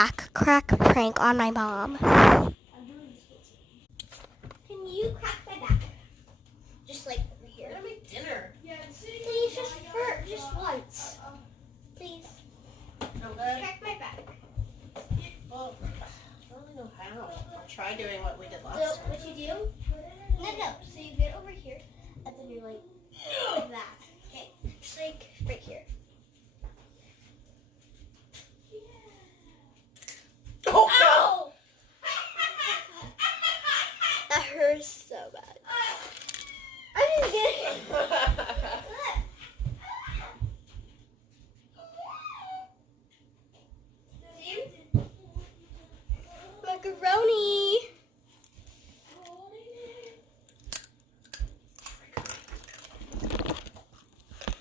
back crack prank on my mom. Can you crack my back? Just like over here. We're gonna make dinner. Please, just once. Please. Crack my back. Well, I don't really know how. I'll try doing what we did last So, time. what you do? No. So you get over here, and then you're like that. Okay? Just like right here.